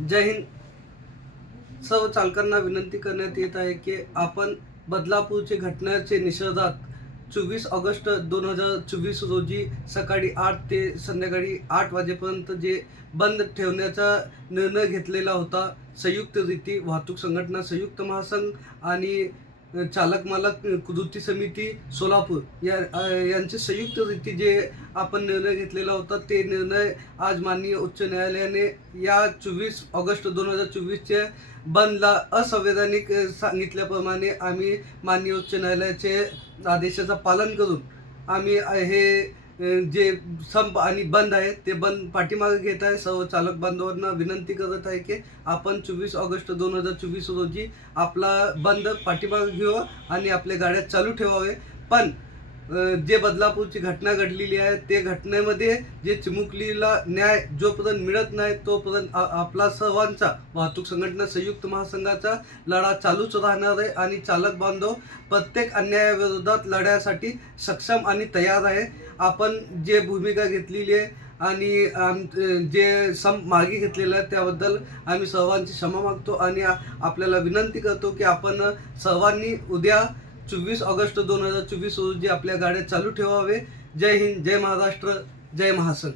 जय हिंद. सर्व चालकांना विनंती करण्यात येत आहे की आपण बदलापूरचे घटनेचे निषेधार्थ 24 ऑगस्ट 2024 रोजी सकाळी 8 ते संध्याकाळी 8 वाजेपर्यंत जे बंद ठेवण्याचा निर्णय घेतलेला होता. संयुक्तरीती वाहतूक संघटना संयुक्त महासंघ आणि चालक मालक कृती समिती सोलापूर यांचे संयुक्तरीती जे आपण निर्णय घेतलेला होता, ते निर्णय आज माननीय उच्च न्यायालयाने या 24 ऑगस्ट 2024चे बंदला असंवैधानिक सांगितल्याप्रमाणे आम्ही माननीय उच्च न्यायालयाचे आदेशाचं पालन करून आम्ही हे जे संप आणि बंद आहे ते बंद पाठीमागे घेत आहे. सर्व चालक बांधवांना विनंती करत आहे की आपण 24 ऑगस्ट 2024 रोजी आपला बंद पाठीमागे घेऊ आणि आपल्या गाड्या चालू ठेवावे. पण जे बदलापूरची घटना घडलेली आहे ते घटनेमध्ये जे चिमुकलीला न्याय जोपर्यंत मिळत नाही तोपर्यंत आपला सर्वांचा वाहतूक संघटना संयुक्त महासंघाचा लढा चालूच राहणार आहे आणि चालक बांधव प्रत्येक अन्यायाविरोधात लढ्यासाठी सक्षम आणि तयार आहे. आपण जे भूमिका घेतलेली आहे आणि जे मागे घेतलेलं आहे त्याबद्दल आम्ही सर्वांची क्षमा मागतो आणि आपल्याला विनंती करतो की आपण सर्वांनी उद्या 24 ऑगस्ट 2024 रोजी आपल्या गाड्या चालू ठेवावे. जय हिंद, जय महाराष्ट्र, जय महासंघ.